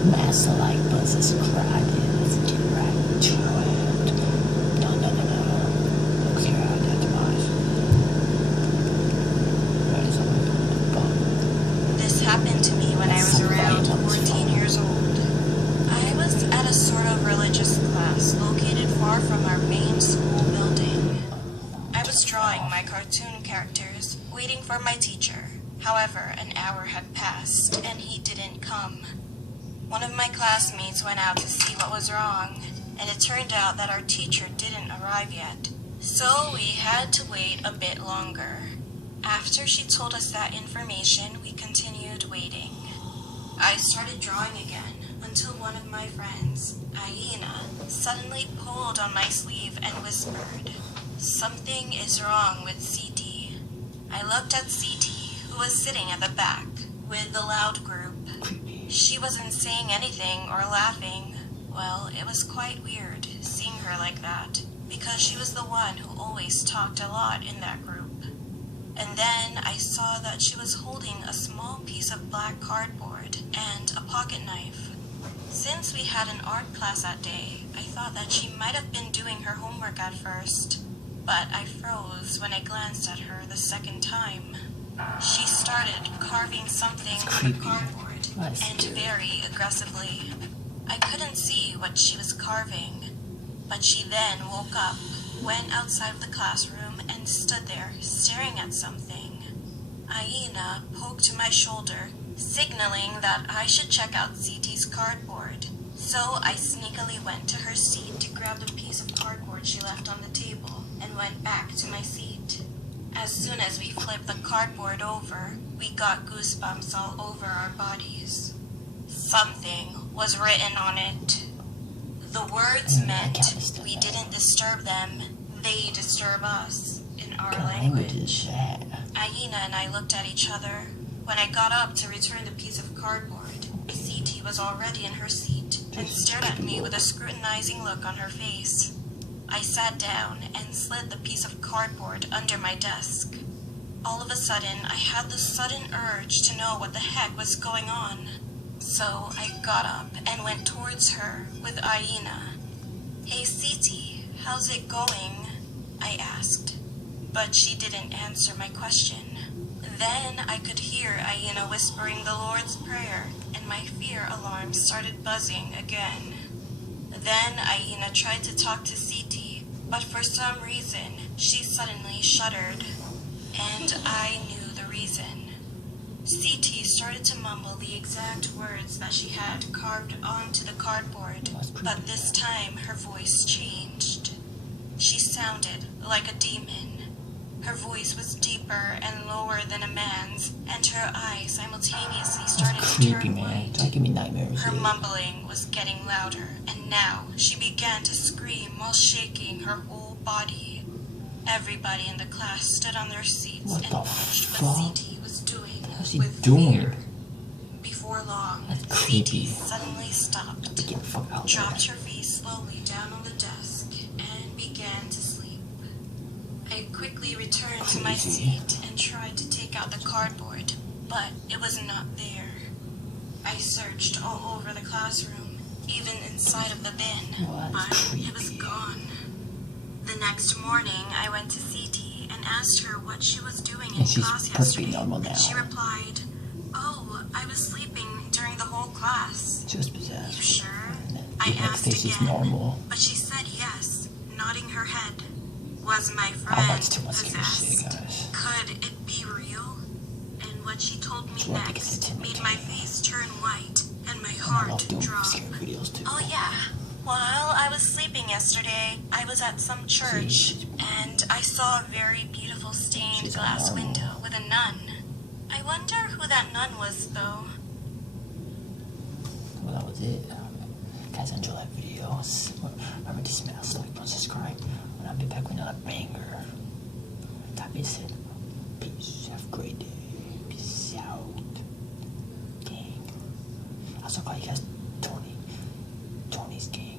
Smash the like button, subscribe, let's get right to it. No. Okay, I got the box. This happened to me when I was around 14 years old. I was at a sort of religious class located far from our main school building. I was drawing my cartoon characters, waiting for my teacher. However, an hour had passed, and he didn't come. One of my classmates went out to see what was wrong, and it turned out that our teacher didn't arrive yet. So we had to wait a bit longer. After she told us that information, we continued waiting. I started drawing again until one of my friends, Aina, suddenly pulled on my sleeve and whispered, "Something is wrong with CT." I looked at CT, who was sitting at the back with the loud group. She wasn't saying anything or laughing. Well, it was quite weird seeing her like that, because she was the one who always talked a lot in that group. And then I saw that she was holding a small piece of black cardboard and a pocket knife. Since we had an art class that day, I thought that she might have been doing her homework at first, but I froze when I glanced at her the second time. She started carving something on the cardboard, and very aggressively. I couldn't see what she was carving, but she then woke up, went outside of the classroom, and stood there staring at something. Aina poked my shoulder, signaling that I should check out CT's cardboard. So I sneakily went to her seat to grab the piece of cardboard she left on the table and went back to my seat. As soon as we flipped the cardboard over, we got goosebumps all over our bodies. Something was written on it. The words meant we didn't disturb them, they disturb us in our language. Aina and I looked at each other. When I got up to return the piece of cardboard, CT was already in her seat and stared at me with a scrutinizing look on her face. I sat down and slid the piece of cardboard under my desk. All of a sudden, I had the sudden urge to know what the heck was going on. So I got up and went towards her with Aina. "Hey CT, how's it going?" I asked. But she didn't answer my question. Then I could hear Aina whispering the Lord's Prayer, and my fear alarm started buzzing again. Then Aina tried to talk to CT, but for some reason, she suddenly shuddered. And I knew the reason. CT started to mumble the exact words that she had carved onto the cardboard, but this time her voice changed. She sounded like a demon. Her voice was deeper and lower than a man's, and her eyes simultaneously started to turn white. Give me nightmares. Her mumbling was getting louder, and now she began to scream while shaking her whole body. Everybody in the class stood on their seats and watched what CT was doing with fear. Before long, CT suddenly stopped, dropped her face slowly down on the desk, and began to sleep. I quickly returned to my seat and tried to take out the cardboard, but it was not there. I searched all over the classroom, even inside of the bin, but it was gone. The next morning, I went to CT and asked her what she was doing in class yesterday, and she replied, "Oh, I was sleeping during the whole class." Just possessed. "You sure?" I asked again, but she said yes, nodding her head. Was my friend possessed? Could it be real? And what she told me next made my face turn white and my heart drop. Oh yeah. While I was sleeping yesterday, I was at some church, and I saw a very beautiful stained glass window with a nun. I wonder who that nun was, though. Well, that was it. Guys, enjoy that video. Remember to smash like, subscribe, and I'll be back with another banger. That being said, peace. Have a great day. Peace out. Dang. I also call you guys Tony's gang.